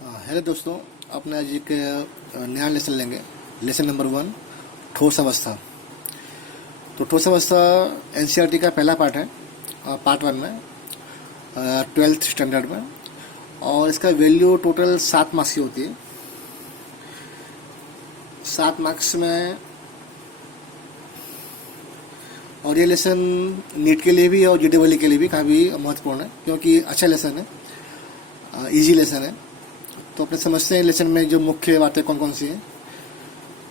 Hello दोस्तों, अपने आज एक नया लेसन लेंगे। लेसन नंबर 1, ठोस अवस्था। तो ठोस अवस्था एनसीईआरटी का पहला पार्ट है, पार्ट 1 में, 12th स्टैंडर्ड में। और इसका वैल्यू टोटल 7 मार्क्स की होती है। 7 मार्क्स में, और ये लेसन नीट के लिए भी और जेडबलई के लिए भी काफ़ी महत्वपूर्ण है, क्योंकि अच्छा लेसन है, इजी लेसन है। तो अपने समझते हैं लेसन में जो मुख्य बातें कौन कौन सी हैं।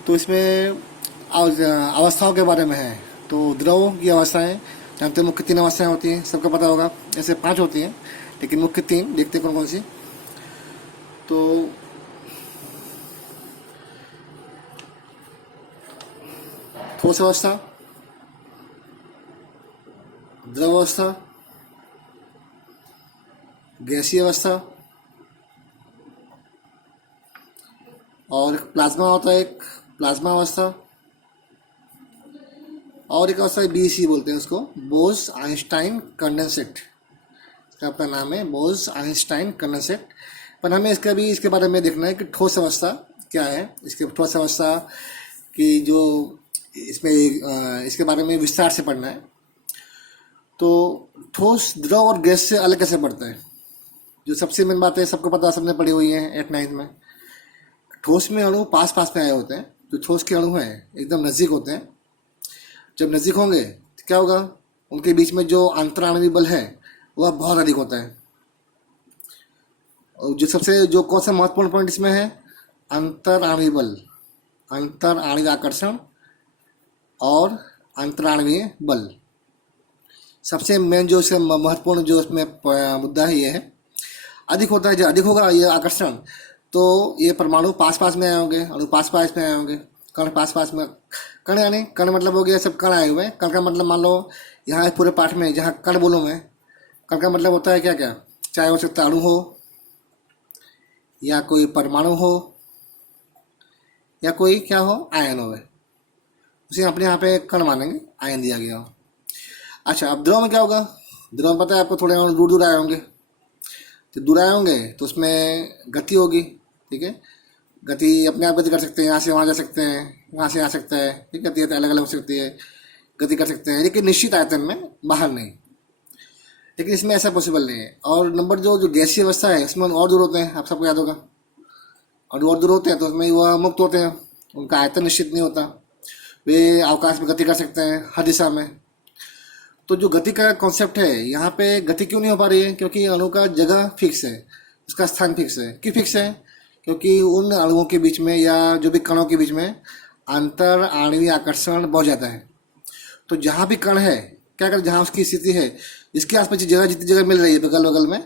तो इसमें अवस्थाओं के बारे में है। तो द्रव की अवस्थाएं जानते हैं, मुख्य 3 अवस्थाएं होती हैं, सबको पता होगा। ऐसे 5 होती हैं, लेकिन मुख्य 3 देखते हैं कौन कौन सी। तो ठोस अवस्था, द्रव अवस्था, गैसीय अवस्था, और एक प्लाज्मा होता है, एक प्लाज्मा अवस्था, और एक अवस्था बीसी बोलते हैं उसको, बोस आइंस्टाइन कंडेंसेट। इसका अपना नाम है, बोस आइंस्टाइन कंडेंसेट। पर हमें इसके बारे में देखना है कि ठोस अवस्था क्या है। इसके ठोस अवस्था की जो इसके बारे में विस्तार से पढ़ना है। तो ठोस द्रव और गैस से अलग कैसे पड़ता है, जो सबसे मेन बात है, सबको पता, सबने पढ़ी हुई है 8th-9th में। ठोस में अणु पास पास में आए होते हैं। जो ठोस के अणु हैं एकदम नज़दीक होते हैं। जब नज़दीक होंगे तो क्या होगा, उनके बीच में जो अंतराणवीय बल है वह बहुत अधिक होता है। और जो कौन सा महत्वपूर्ण पॉइंट इसमें है, अंतराणवीय बल, अंतराणवीय आकर्षण और अंतराणवीय बल। सबसे मेन जो इसका महत्वपूर्ण जो इसमें मुद्दा है ये है, अधिक होता है। जो अधिक होगा ये आकर्षण, तो ये परमाणु पास पास में आए होंगे, अणु पास पास में आए होंगे, कण पास पास में। कण यानी कण मतलब हो गया सब कण आए हुए हैं। कण का मतलब मान लो यहाँ पूरे पाठ में जहाँ कण बोलूँ मैं, कण का मतलब होता है क्या क्या, चाहे हो सकता अणु हो, या कोई परमाणु हो, या कोई क्या हो, आयन हो। उसे अपने यहाँ पे कण मानेंगे, आयन दिया गया हो। अच्छा, अब द्रव में क्या होगा। द्रव में पता है आपको, थोड़े दूर दूर आए होंगे। तो दूर आए होंगे तो उसमें गति होगी, ठीक है। गति अपने आप गति कर सकते हैं, यहाँ से वहाँ जा सकते हैं, यहाँ से आ सकता है, ठीक। गति अलग अलग हो सकती है, गति कर सकते हैं, लेकिन निश्चित आयतन में, बाहर नहीं। लेकिन इसमें ऐसा पॉसिबल नहीं है। और नंबर जो गैसीय अवस्था है उसमें और दूर होते हैं, आप सबको याद होगा। और दूर होते हैं तो उसमें वह मुक्त होते हैं, उनका आयतन निश्चित नहीं होता। वे आकाश में गति कर सकते हैं हर दिशा में। तो जो गति का कॉन्सेप्ट है, यहाँ पे गति क्यों नहीं हो पा रही है, क्योंकि अणु का जगह फिक्स है, उसका स्थान फिक्स है। क्यों फिक्स है, क्योंकि उन अणुओं के बीच में या जो भी कणों के बीच में अंतर आणविक आकर्षण बहुत ज़्यादा है। तो जहाँ भी कण है, क्या कर, जहाँ उसकी स्थिति है, इसके आसपास जगह, जितनी जगह मिल रही है बगल बगल में,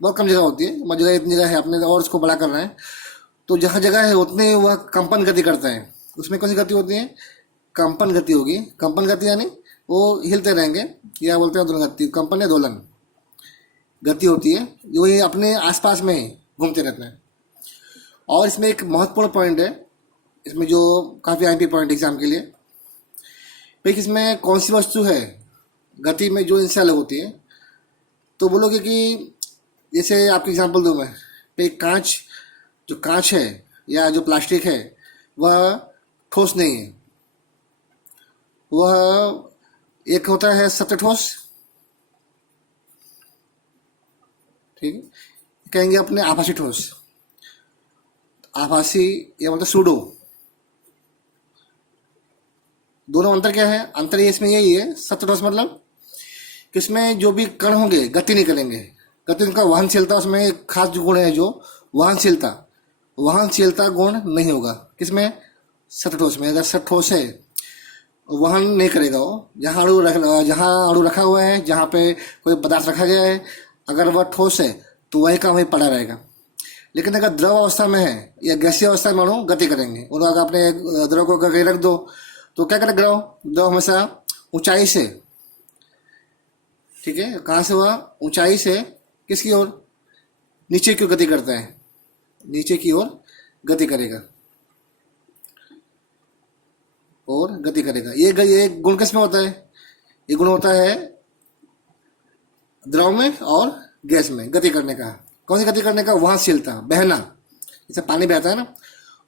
बहुत कम जगह होती है, जगह इतनी जगह है अपने, और उसको बड़ा कर रहे हैं, तो जहाँ जगह है उतने वह कंपन गति करता है। उसमें कौन सी गति होती है, कंपन गति होगी। कंपन गति यानी वो हिलते रहेंगे, या बोलते हैं दोलन गति, कंपन या दोलन गति होती है, जो ये अपने आसपास में घूमते रहते हैं। और इसमें एक महत्वपूर्ण पॉइंट है, इसमें जो काफ़ी आईएमपी पॉइंट एग्जाम के लिए, भाई इसमें कौन सी वस्तु है गति में जो इनसे अलग होती है। तो बोलोगे कि जैसे आपकी एग्जाम्पल दूँ मैं, भाई कांच, जो कांच है या जो प्लास्टिक है वह ठोस नहीं है। वह एक होता है सत्य ठोस, ठीक है, कहेंगे अपने आभासी ठोस, आभासी या मतलब सूडो। दोनों अंतर क्या है, अंतर ये इसमें यही है, सत्य ठोस मतलब कि इसमें जो भी कण होंगे गति नहीं करेंगे। गति उनका वहनशीलता, उसमें एक खास जो गुण है, जो वहनशीलता गुण नहीं होगा किसमें, सत्य ठोस में। अगर सत्य ठोस है, वहन नहीं करेगा वो। जहाँ अणु रखा हुआ है, जहाँ पे कोई पदार्थ रखा गया है, अगर वह ठोस है तो वही का वही पड़ा रहेगा। लेकिन अगर द्रव अवस्था में है या गैसीय अवस्था में अणु गति करेंगे। और अगर अपने द्रव को अगर रख दो तो क्या करेगा, द्रव हमेशा ऊंचाई से, ठीक है, कहाँ से, वह ऊंचाई से किसकी ओर, नीचे की ओर गति करता है, नीचे की ओर गति करेगा और गति करेगा। ये गुण किस में होता है, ये गुण होता है द्रव में और गैस में गति करने का। कौन सी गति करने का? वहनशीलता, बहना। जैसे पानी बहता है ना,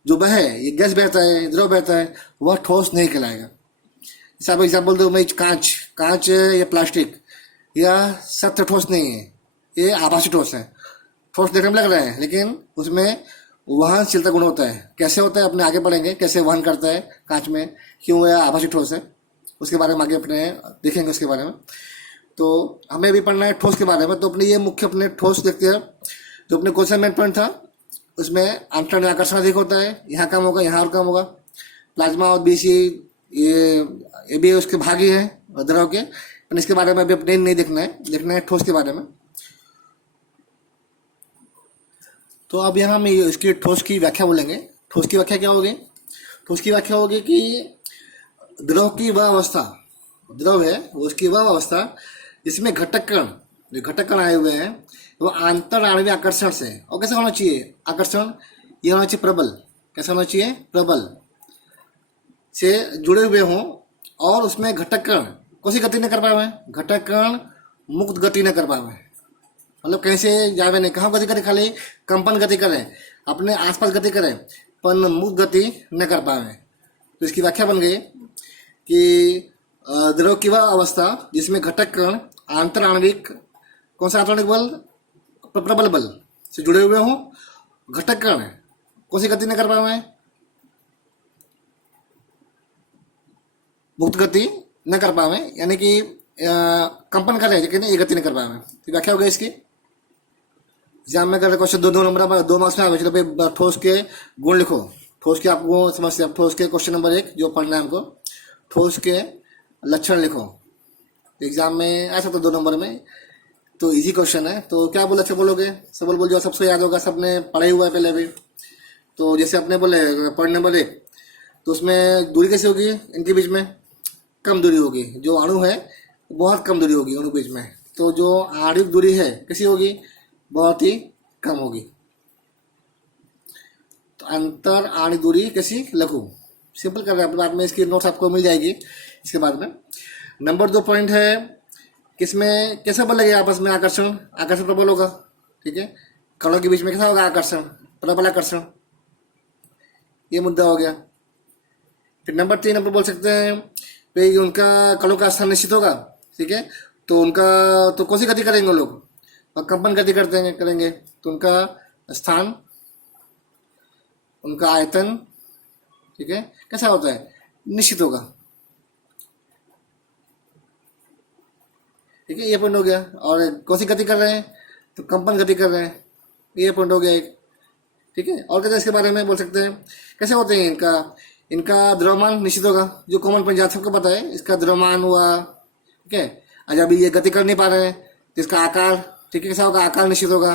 जो बहे, ये गैस बहता है, द्रव बहता है, वह ठोस नहीं कहलाएगा। जैसे आप एग्जाम्पल दो, मैं कांच, कांच या प्लास्टिक, यह सत्य ठोस नहीं है, ये आभासी ठोस है। ठोस देखने में लग रहा है लेकिन उसमें वहनशीलता गुण होता है। कैसे होता है अपने आगे पढ़ेंगे, कैसे वहन करता है कांच में, क्यों यह आभासी ठोस है, उसके बारे में आगे अपने देखेंगे उसके बारे में। तो हमें भी पढ़ना है ठोस के बारे में। तो अपने ये मुख्य अपने ठोस देखते हैं। जो अपने क्वेश्चन मेन पॉइंट था उसमें अंतरण आकर्षण अधिक होता है, यहाँ कम होगा, यहाँ और कम होगा। प्लाज्मा और बीसी ये भी उसके भाग ही है द्रव के, पर इसके बारे में अभी अपने नहीं देखना है, देखना है ठोस के बारे में। तो अब यहाँ हम इसकी ठोस की व्याख्या बोलेंगे। ठोस की व्याख्या क्या होगी? ठोस की व्याख्या होगी कि द्रव की वह अवस्था, द्रव है उसकी वह अवस्था जिसमें घटक कण, जो घटक कण आए हुए हैं वो आंतर आणविक आकर्षण से, और कैसा होना चाहिए आकर्षण? ये होना चाहिए प्रबल। कैसा होना चाहिए? प्रबल से जुड़े हुए हों, और उसमें घटक कण कौन सी गति न कर पाए? घटक कण मुक्त गति न कर पाए, मतलब कैसे जावे नहीं, कहाँ गति करे, खाली कंपन गति करे, अपने आसपास गति करे, पर मुक्त गति न कर पाए। तो इसकी व्याख्या बन गई कि द्रव की वह अवस्था जिसमें घटक कण आंतर आणविक, कौन सा आणविक बल? प्रबल बल से जुड़े हुए हों, घटक कण कौन सी गति न कर पाए? मुक्त गति न कर पाए, यानी कि कंपन करे लेकिन ये गति न कर पाए। तो व्याख्या हो गई इसकी। एग्जाम में अगर क्वेश्चन दो नंबर 2 मार्क्स में आवे, चलो भाई ठोस के गुण लिखो। ठोस के आपको समस्या, ठोस के क्वेश्चन नंबर 1 जो पढ़ना है हमको, ठोस के लक्षण लिखो। एग्जाम में ऐसा तो 2 नंबर में, तो इजी क्वेश्चन है। तो क्या बोले, अच्छा बोलोगे, सबल बोल जो सबसे याद होगा, सबने पढ़ा ही हुआ है पहले भी। तो जैसे अपने बोले पॉइंट नंबर 1, तो उसमें दूरी कैसी होगी इनके बीच में? कम दूरी होगी। जो अणु है बहुत कम दूरी होगी उनके बीच में। तो जो आणविक दूरी है कैसी होगी? बहुत ही कम होगी। तो अंतर आणविक दूरी कैसी? लघु। सिंपल कर रहे हैं, बाद में इसकी नोट्स आपको मिल जाएगी इसके बाद में। नंबर 2 पॉइंट है किसमें कैसा बल लगेगा आपस में? आकर्षण, आकर्षण प्रबल होगा, ठीक है। कणों के बीच में कैसा होगा? आकर्षण, प्रबल आकर्षण, ये मुद्दा हो गया। फिर नंबर 3 नंबर बोल सकते हैं भाई उनका कणों का स्थान निश्चित होगा, ठीक है। तो उनका तो कौन सी गति करेंगे लोग? और कंपन गति करेंगे, तो उनका स्थान, उनका आयतन, ठीक है, कैसा होता है? निश्चित होगा, ठीक है। ये पॉइंट हो गया। और कौन सी गति कर रहे हैं? तो कंपन गति कर रहे हैं, ये पॉइंट हो गया एक, ठीक है। और कैसे इसके बारे में बोल सकते हैं, कैसे होते हैं इनका द्रव्यमान निश्चित होगा, जो कॉमन पॉइंट जात सबको पता है, इसका द्रव्यमान हुआ, ठीक है। आज अभी ये गति कर नहीं पा रहे हैं तो इसका आकार, ठीक है, कैसा होगा? आकार निश्चित होगा,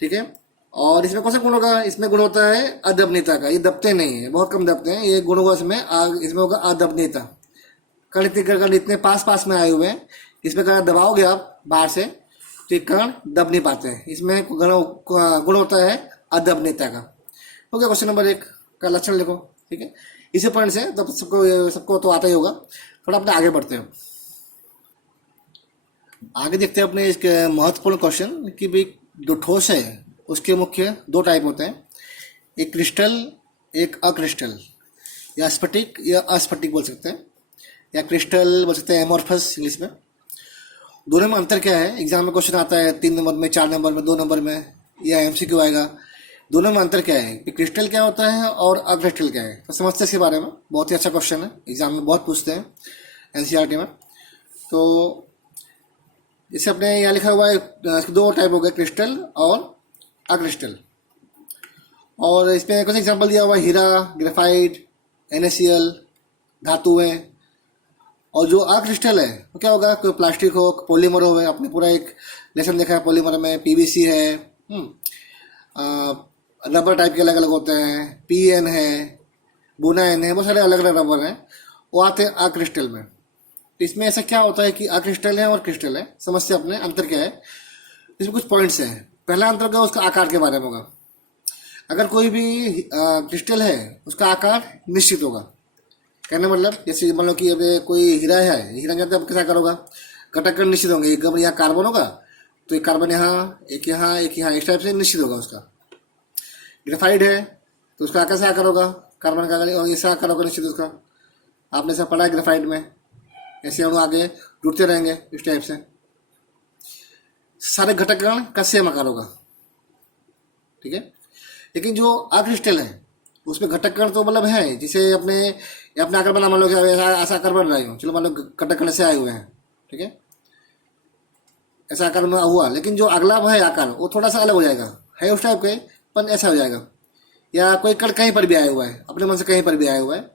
ठीक है। और इसमें कौन सा गुण होगा? इसमें गुण होता है अदबनीयता का। ये दबते नहीं है, बहुत कम दबते हैं, ये गुण होगा इसमें होगा अदबनीयता। कण इतने पास पास में आए हुए हैं, इसमें अगर दबाओगे आप बाहर से तो कण दब नहीं पाते हैं। इसमें गुण होता है अदबनीयता का। हो गया क्वेश्चन नंबर 1 का लक्षण लिखो, ठीक है। इसी पॉइंट से तो सबको तो आता ही होगा। थोड़ा अपने आगे बढ़ते हैं, आगे देखते हैं अपने इसके महत्वपूर्ण क्वेश्चन कि भाई जो ठोस है उसके मुख्य 2 टाइप होते हैं, एक क्रिस्टल, एक अक्रिस्टल, या स्फटिक या अस्फटिक बोल सकते हैं, या क्रिस्टल बोल सकते हैं, एमोर्फस इंग्लिश में। दोनों में अंतर क्या है? एग्जाम में क्वेश्चन आता है 3 नंबर में, 4 नंबर में, 2 नंबर में, या एमसीक्यू आएगा। दोनों में अंतर क्या है कि क्रिस्टल क्या होता है और अक्रिस्टल क्या है, तो समझते हैं इसके बारे में। बहुत ही अच्छा क्वेश्चन है, एग्जाम में बहुत पूछते हैं एनसीईआरटी में। तो जैसे अपने यहाँ लिखा हुआ है 2 टाइप हो गए, क्रिस्टल और अक्रिस्टल। और इसमें कुछ एग्जाम्पल दिया हुआ है, हीरा, ग्रेफाइट, NaCl, धातुएं। और जो अक्रिस्टल है वो क्या होगा? कोई प्लास्टिक हो, पॉलीमर हो, आपने पूरा एक लेसन देखा है पॉलीमर में, PVC है, रबर टाइप के अलग अलग होते हैं, PN है, बुनाइन है, बहुत सारे अलग अलग रबर हैं, वो आते हैं अक्रिस्टल में। तो इसमें ऐसा क्या होता है कि अक्रिस्टल है और क्रिस्टल है, समझते अपने अंतर क्या है। इसमें कुछ पॉइंट्स हैं। पहला अंतर क्या, उसका आकार के बारे में होगा। अगर कोई भी क्रिस्टल है उसका आकार निश्चित होगा, कहने मतलब जैसे मान लो कि अब कोई हीरा है, हीरा कहते हैं, अब कैसा करोगा? घटक कण निश्चित होंगे। यहाँ कार्बन होगा तो एक कार्बन यहाँ, एक यहाँ, एक यहाँ, इस टाइप से निश्चित होगा उसका। ग्रेफाइट है तो उसका कैसा आकार होगा, कार्बन का और ऐसा आकार होगा निश्चित उसका। आपने सब पढ़ा है ग्रेफाइट में, ऐसे अणु आगे जुड़ते रहेंगे इस टाइप से। सारे घटकगण का सेम आकार होगा, ठीक है। लेकिन जो अक्रिस्टल है उसमें घटकगण तो मतलब है, जिसे अपने अपने आकार बना, मान लो कि ऐसा आकार बन रही हो, चलो मान लो घटकगण से आए हुए हैं, ठीक है, ऐसा आकार में हुआ। लेकिन जो अगला है आकार वो थोड़ा सा अलग हो जाएगा, है उस टाइप के पर ऐसा हो जाएगा। या कोई कण कहीं पर भी आया हुआ है, अपने मन से कहीं पर भी आया हुआ है,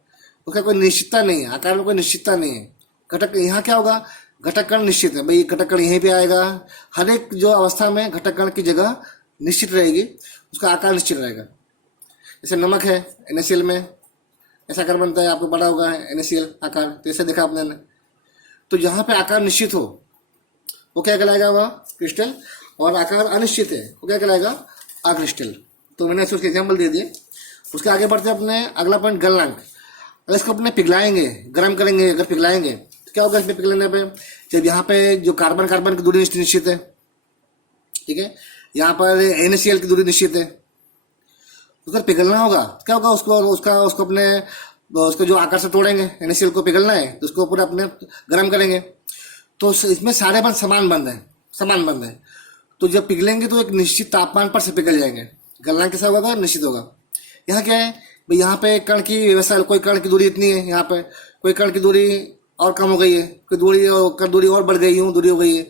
उसका कोई निश्चितता नहीं है, आकार में कोई निश्चितता नहीं है। घटक यहाँ क्या होगा, घटकगण निश्चित है भाई, घटकगण यहीं पे आएगा। हर एक जो अवस्था में घटकगण की जगह निश्चित रहेगी, उसका आकार निश्चित रहेगा। जैसे नमक है NaCl में ऐसा आकार बनता है, आपको पता होगा NaCl आकार, तो ऐसे देखा आपने। तो जहाँ पे आकार निश्चित हो वो क्या कहलाएगा, वह क्रिस्टल, और आकार अनिश्चित है वो क्या कहलाएगा, अक्रिस्टल। तो मैंने उसके एग्जाम्पल दे दिए। उसके आगे बढ़ते अपने अगला पॉइंट गलनांक। अगर इसको अपने पिघलाएंगे, गर्म करेंगे, अगर पिघलाएंगे तो क्या होगा इसमें पिघलने पे, जब यहाँ पे जो कार्बन कार्बन की दूरी निश्चित है, ठीक है, यहाँ पर NaCl की दूरी निश्चित है, उसका पिघलना होगा, क्या होगा उसको अपने उसको जो आकार से तोड़ेंगे, NaCl को पिघलना है तो उसको पूरा अपने गर्म करेंगे। तो इसमें सारे बंध समान बंध है। तो जब पिघलेंगे तो एक निश्चित तापमान पर से पिघल जाएंगे। गलनांक कैसा होगा, निश्चित होगा। यहाँ क्या है भाई, यहाँ पे कण की व्यवस्था, कोई कण की दूरी इतनी है, यहाँ पे कोई कण की दूरी और कम हो गई है, कोई दूरी और बढ़ गई, दूरी हो गई है।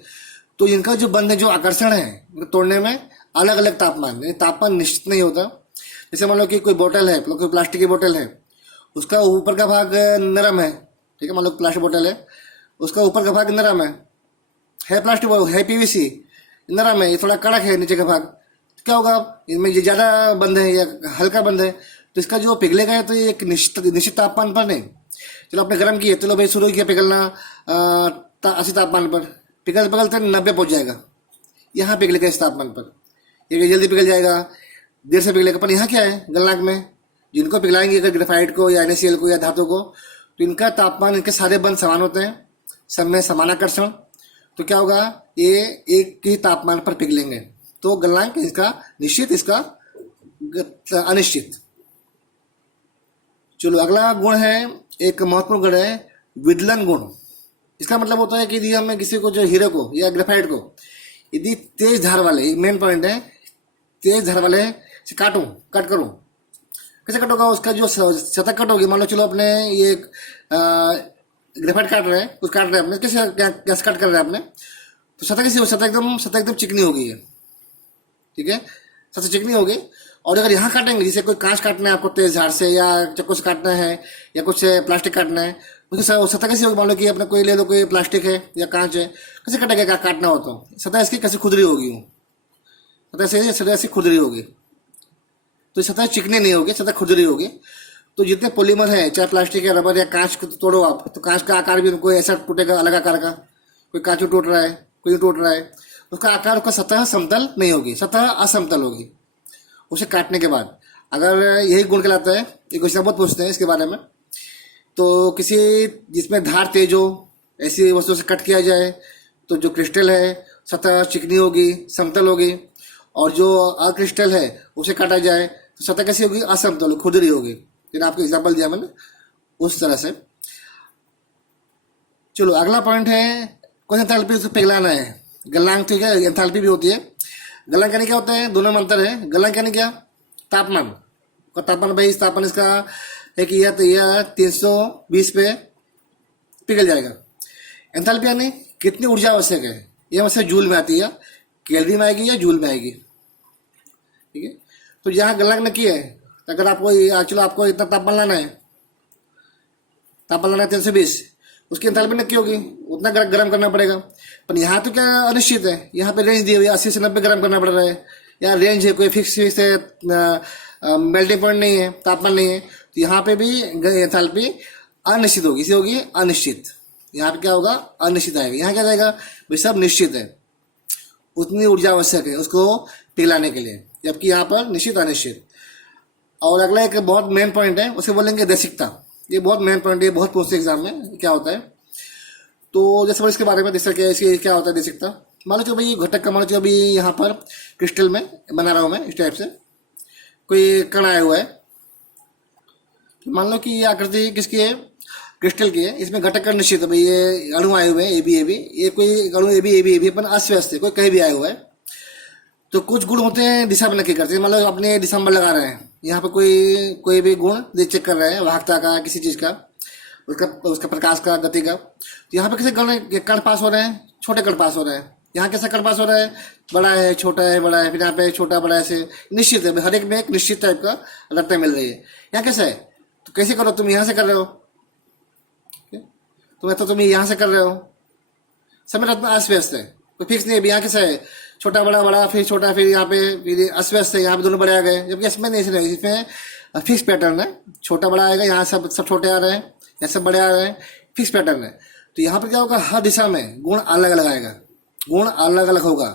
तो इनका जो बंध है, जो आकर्षण है तोड़ने में, अलग अलग तापमान निश्चित नहीं होता। जैसे मान लो कि कोई बोतल है, कोई प्लास्टिक की बोतल है, उसका ऊपर का भाग नरम है, ठीक है, मान लो प्लास्टिक बोतल है, उसका ऊपर का भाग नरम है प्लास्टिक, है PVC, नरम है, ये थोड़ा कड़क है नीचे का भाग। क्या होगा, इनमें ये ज़्यादा बंद है या हल्का बंद है, तो इसका जो पिघलेगा है तो ये एक निश्चित तापमान पर नहीं। चलो आपने गर्म किया, चलो भाई शुरू किया पिघलना 80 तापमान पर, पिघलते 90 पहुँच जाएगा, यहाँ पिघलेगा इस तापमान पर, ये जल्दी पिघल जाएगा, देर से पिघलेगा। पर यहाँ क्या है गलनांक में, जिनको पिघलाएंगे अगर ग्रेफाइट को या NaCl को या धातु को, तो इनका तापमान, इनके सारे बंध समान होते हैं, सब में समान आकर्षण। तो क्या होगा, ये एक ही तापमान पर पिघलेंगे। तो गलनांक इसका निश्चित, इसका अनिश्चित। चलो अगला गुण है, एक महत्वपूर्ण गुण है विदलन गुण। इसका मतलब होता है कि यदि हमें किसी को, जो हीरे को या ग्रेफाइट को, यदि तेज धार वाले, मेन पॉइंट है, तेज धार वाले से कट करूं, कैसे कट होगा, उसका जो सतह कट होगी, मान लो चलो अपने ये ग्रेफाइट काट रहे हैं, कुछ काट रहे हैं अपने, कैसे कट कर रहे हैं आपने, तो सतह कैसी हो, सतह एकदम चिकनी हो गई है, ठीक है, सतह चिकनी होगी। और अगर यहाँ काटेंगे, जैसे कोई कांच काटना है आपको तेज धार से, या चाकू से काटना है, या कुछ प्लास्टिक काटना है, उसकी सतह कैसी होगी, मान लो कि अपने कोई ले लो, कोई प्लास्टिक है या कांच है, कैसे कटेगा, काटना हो तो सतह इसकी कैसे खुदरी होगी, सतह ऐसी खुदरी होगी, तो सतह चिकनी नहीं होगी, सतह खुदरी होगी। तो जितने पॉलीमर है, चाहे प्लास्टिक या रबर या कांच को तोड़ो आप, तो कांच का आकार भी कोई ऐसा टूटेगा अलग आकार का, कोई कांच टूट रहा है, कोई टूट रहा है, उसका आकार, उसका सतह समतल नहीं होगी, सतह असमतल होगी उसे काटने के बाद। अगर यही गुण कहलाता है, ये क्वेश्चन बहुत पूछते हैं इसके बारे में, तो किसी जिसमें धार तेज हो, ऐसी वस्तु से कट किया जाए तो जो क्रिस्टल है सतह चिकनी होगी, समतल होगी, और जो अक्रिस्टल है उसे काटा जाए तो सतह कैसी होगी, असमतल, खुरदरी होगी। फिर आपको एग्जाम्पल दिया मैंने उस तरह से। चलो अगला पॉइंट है, कौन सा एंथैल्पी उसको पिघलाना है। गलनांक, ठीक है, एंथैल्पी भी होती है। गलनांक यानी क्या होता है, दोनों में अंतर है। गलनांक यानी क्या, तापमान, और तापमान भाई इस तापमान इसका है कि यह 320 पे पिघल जाएगा। एंथैल्पी यानी कितनी ऊर्जा आवश्यक है, यह आवश्यक जूल में आती है, कैलोरी में आएगी या जूल में आएगी, ठीक है। तो यहाँ गलनांक ने की है, अगर आपको चलो आपको इतना तापमान लाना है, 320, उसकी एंथैल्पी नक्की होगी, उतना गर्म करना पड़ेगा। पर यहाँ तो क्या अनिश्चित है, यहाँ पे रेंज दी हुई है, 80 से 90 गर्म करना पड़ रहा है, यहाँ रेंज है, कोई फिक्स है, मेल्टिंग पॉइंट नहीं है, तापमान नहीं है। तो यहाँ पे भी एंथैल्पी अनिश्चित होगी, इसे होगी अनिश्चित। यहाँ पे क्या होगा, अनिश्चित आएगा। यहाँ क्या जाएगा भाई, सब निश्चित है, उतनी ऊर्जा आवश्यक है उसको पिघलाने के लिए, जबकि यहाँ पर निश्चित अनिश्चित। और अगला एक बहुत मेन पॉइंट है, उसे बोलेंगे देशिकता। ये बहुत मेन पॉइंट है, बहुत पूछते एग्जाम में क्या होता है। तो जैसे इसके बारे में देख सके, इसके क्या होता है देशिकता। मान लो चलो भाई घटक का मान लो चलो अभी यहाँ पर क्रिस्टल में बना रहा हूँ मैं इस टाइप से, कोई कण आया हुआ है, मान लो कि ये आकृति किसकी है, क्रिस्टल की है, इसमें घटक कण निश्चित है भाई, ये अणु आए हुए हैं ए बी, ये कोई अणु ए बी अपन अस्त व्यस्त है, कोई कहीं भी आया हुआ है। तो कुछ गुण होते हैं दिशा में नक्की करते हैं, मतलब अपने दिशा में लगा रहे हैं, यहाँ पर कोई भी गुण चेक कर रहे हैं, वाहकता का, किसी चीज़ का, उसका प्रकाश का, गति का। तो यहाँ पे कैसे कण पास हो रहे हैं, छोटे कण पास हो रहे हैं। यहाँ कैसे कण पास हो रहा है, बड़ा है, छोटा है, बड़ा है, फिर यहाँ पे छोटा बड़ा ऐसे निश्चित है, हर एक में एक निश्चित टाइप का लगता मिल रही है। यहाँ कैसे है, तो कैसे करो, तुम यहाँ से कर रहे हो, तुम यहाँ से कर रहे हो, समय रत्न अस्त व्यस्त है, कोई फिक्स नहीं है। यहाँ कैसे है, छोटा बड़ा बड़ा, फिर छोटा, फिर यहाँ पे फिर अस्त व्यस्त है, यहाँ पे दोनों बड़े आ गए, जबकि इसमें नहीं, इसमें फिक्स पैटर्न है, छोटा बड़ा आएगा, यहाँ सब छोटे आ रहे हैं, यहाँ सब बड़े आ रहे हैं, फिक्स पैटर्न है। तो यहाँ पर क्या होगा, हर दिशा में गुण अलग अलग आएगा, गुण अलग अलग होगा,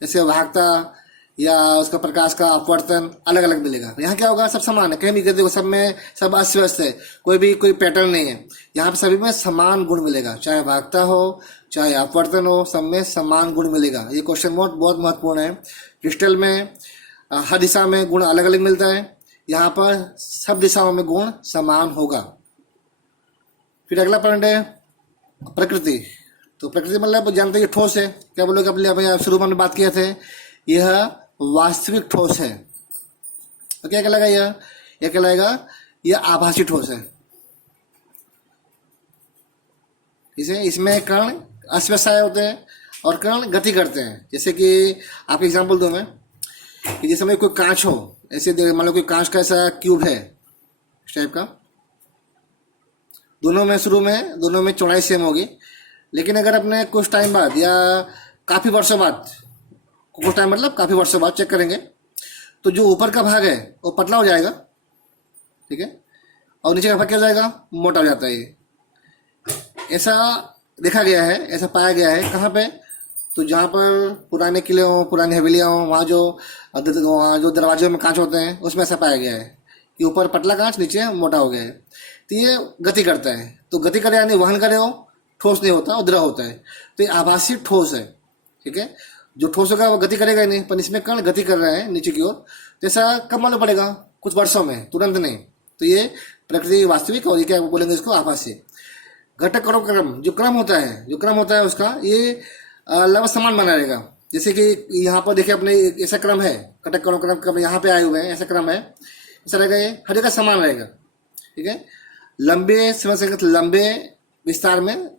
जैसे वाहकता या उसका प्रकाश का अपवर्तन अलग अलग मिलेगा। यहाँ क्या होगा, सब समान है, कहीं भी देखो सब में सब अस्त व्यस्त है, कोई पैटर्न नहीं है। यहाँ पे सभी में समान गुण मिलेगा, चाहे वाहकता हो चाहे अपवर्तन हो, सब में समान गुण मिलेगा। ये क्वेश्चन बहुत महत्वपूर्ण है। क्रिस्टल में हर दिशा में गुण अलग अलग मिलता है, यहाँ पर सब दिशाओं में गुण समान होगा। फिर अगला पॉइंट है प्रकृति। तो प्रकृति मतलब जानते हैं ठोस है, क्या बोलोगे, अपने शुरू में बात किए थे, यह वास्तविक ठोस है। तो क्या कहलाएगा, यह कहलाएगा यह आभासी ठोस है। इसे इसमें कण अस्वस्थाय होते हैं और कण गति करते हैं। जैसे कि आपको एग्जांपल दूं मैं, कि जैसे में कोई कांच हो, ऐसे मान लो कोई कांच का ऐसा क्यूब है इस टाइप का, दोनों में शुरू में दोनों में चौड़ाई सेम होगी, लेकिन अगर अपने कुछ टाइम बाद या काफ़ी वर्षों बाद, कुछ टाइम मतलब काफ़ी वर्षों बाद चेक करेंगे, तो जो ऊपर का भाग है वो पतला हो जाएगा, ठीक है, और नीचे का भाग क्या हो जाएगा, मोटा हो जाता है। ये ऐसा देखा गया है, ऐसा पाया गया है, कहाँ पे, तो जहाँ पर पुराने किले हों, पुरानी हवेलियाँ हों, वहाँ जो दरवाजों में कांच होते हैं, उसमें ऐसा पाया गया है कि ऊपर पतला कांच, नीचे मोटा हो गया है। तो ये गति करता है, तो गति करे यानी वहन करे, हो ठोस नहीं होता, द्रव होता है। तो ये आभासी ठोस है, ठीक है। जो ठोस होगा वो गति करेगा ही नहीं, पर इसमें कण गति कर रहे हैं नीचे की ओर, तो ऐसा कब मालूम पड़ेगा, कुछ वर्षों में, तुरंत नहीं। तो ये प्रकृति वास्तविक, और ये क्या बोलेंगे इसको, आभासी। घटक कणों का क्रम, जो क्रम होता है उसका, ये लगभग समान बना रहेगा। जैसे कि यहाँ पर देखिए अपने ऐसा क्रम है, घटक कणों का क्रम यहाँ पे आए हुए हैं, ऐसा क्रम है, ऐसा रहेगा, ये हर जगह समान रहेगा, ठीक है। लंबे समय से लंबे विस्तार में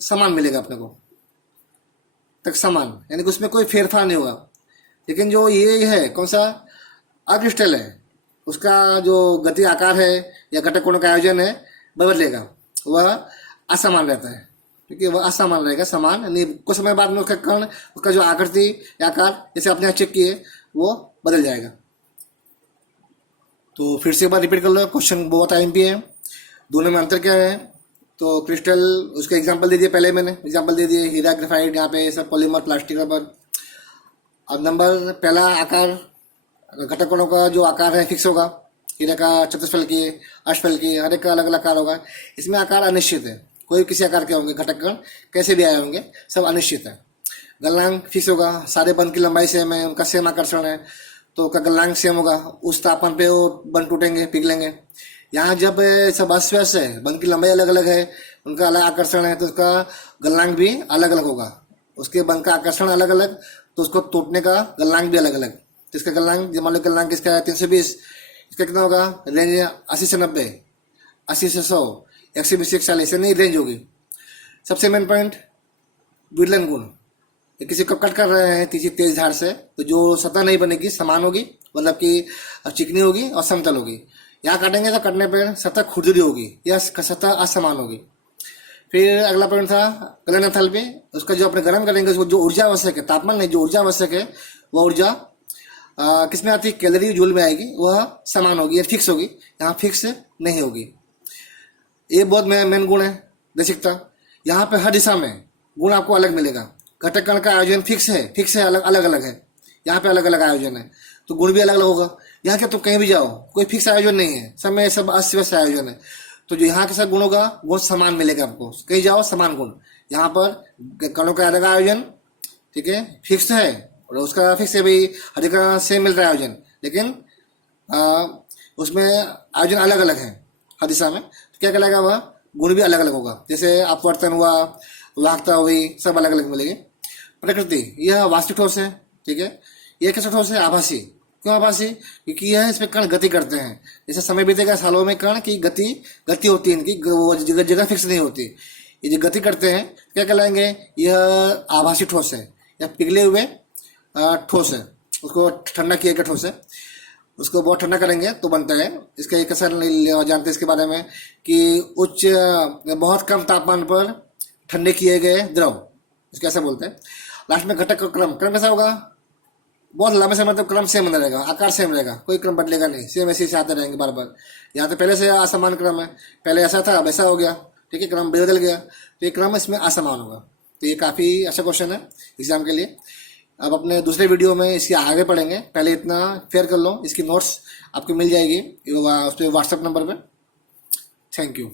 समान मिलेगा अपने को, तक समान, यानी कि उसमें कोई फेरफार नहीं होगा। लेकिन जो ये है कौन सा, अक्रिस्टल है, उसका जो गति आकार है या घटक कोणों का आयोजन है बदलेगा, वह असमान रहता है, ठीक है, वह असमान रहेगा, समान नहीं। कुछ समय बाद में उसका कण, उसका जो आकृति या आकार जैसे आपने चेक किए, वो बदल जाएगा। तो फिर से एक बार रिपीट कर लो, क्वेश्चन बहुत आईएमपी है। दोनों में अंतर क्या है, तो क्रिस्टल, उसका एग्जांपल दे दिए, पहले मैंने एग्जांपल दे दिए, हीरा, ग्रेफाइट, यहाँ पे सब पॉलीमर, प्लास्टिक, रबर। अब नंबर पहला, आकार, घटक कणों का जो आकार है फिक्स होगा, हीरे का चतुष्फल की, अष्टफल की, हर एक का अलग अलग आकार होगा। इसमें आकार अनिश्चित है, कोई किसी आकार के होंगे, घटक कण कैसे भी आए होंगे, सब अनिश्चित है। गलनांक फिक्स होगा, सारे बंद की लंबाई सेम है, उनका सेम आकर्षण है, तो उसका गलनांक सेम होगा, उस तापमान पे वो बंद टूटेंगे, पिघलेंगे। यहाँ जब सब अस्त व्यस्त है, बंद की लंबाई अलग अलग है, उनका अलग आकर्षण है, तो उसका गलनांक भी अलग अलग होगा, उसके बंद का आकर्षण अलग अलग, तो उसको टूटने का गलनांक भी अलग अलग। तो इसका गलनांक, मान लो गलनांक इसका है 320, इसका कितना होगा, रेंज 80 से 90, 80 से 100, 120 से 140, नहीं रेंज होगी। सबसे मेन पॉइंट विलयन गुण, किसी को कट कर रहे हैं किसी तेज धार से, तो जो सतह नहीं बनेगी, समान होगी, मतलब कि चिकनी होगी और समतल होगी। यहाँ काटेंगे तो कटने पर सतह खुरदरी होगी या सतह असमान होगी। फिर अगला पॉइंट था गलन एंथैल्पी, उसका जो अपने गर्म करेंगे, उसको जो ऊर्जा आवश्यक है, तापमान नहीं, जो ऊर्जा आवश्यक है, वह ऊर्जा किसमें आती है, कैलोरी जूल में आएगी, वह समान होगी या फिक्स होगी, यहाँ फिक्स नहीं होगी। ये बहुत मेन गुण है, बेसिकता। यहाँ पे हर दिशा में गुण आपको अलग मिलेगा। घटक कण का आयोजन फिक्स है, अलग अलग है, यहाँ पे अलग अलग आयोजन है, तो गुण भी अलग अलग होगा। यहाँ के तुम कहीं भी जाओ, कोई फिक्स आयोजन नहीं है, सब में सब अस्त व्यस्त आयोजन है, तो जो यहाँ के साथ गुण होगा वो समान मिलेगा आपको, कहीं जाओ समान गुण। यहाँ पर कणों का अलग आयोजन, ठीक है, फिक्स है और उसका फिक्स है भाई, हर जगह सेम मिल रहा है आयोजन, लेकिन उसमें आयोजन अलग अलग है हर दिशा में, तो क्या कहलाएगा वह, गुण भी अलग अलग होगा। जैसे अपवर्तन हुआ, वाहकता हुई, सब अलग अलग मिलेगी। प्रकृति, यह वास्तविक ठोस है, ठीक है। यह कैसा ठोस है, आभासी। क्यों आभासी, क्योंकि यह इसमें कण गति करते हैं, जैसे समय बीतेगा सालों में कण की गति होती है, इनकी वो जगह जगह फिक्स नहीं होती, ये जो गति करते हैं क्या कहलाएंगे, यह आभासी ठोस है या पिघले हुए ठोस है। उसको ठंडा किया गया ठोस है, उसको बहुत ठंडा करेंगे तो बनता है। इसका एक असर जानते हैं इसके बारे में कि उच्च बहुत कम तापमान पर ठंडे किए गए द्रव, इसको ऐसा बोलते हैं। लास्ट में घटक का क्रम कैसा होगा, बहुत लंबे समय तक क्रम सेम बना रहेगा, आकार सेम रहेगा, कोई क्रम बदलेगा नहीं, सेम ऐसे आते रहेंगे बार बार। यहाँ तो पहले से असमान क्रम है, पहले ऐसा था वैसा हो गया, ठीक है, क्रम बदल गया, तो ये क्रम इसमें असमान होगा। तो ये काफ़ी अच्छा क्वेश्चन है एग्जाम के लिए। अब अपने दूसरे वीडियो में इसके आगे पढ़ेंगे, पहले इतना फेयर कर लो। इसकी नोट्स आपको मिल जाएगी उस पर व्हाट्सएप नंबर पर। Thank you.